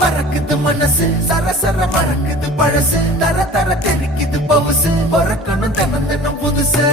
பறக்குது மனசு சரசர மறக்குது பழசு தர தர தெரிக்குது பவுசு பொறக்கணும் தினம் தினம் புதுசு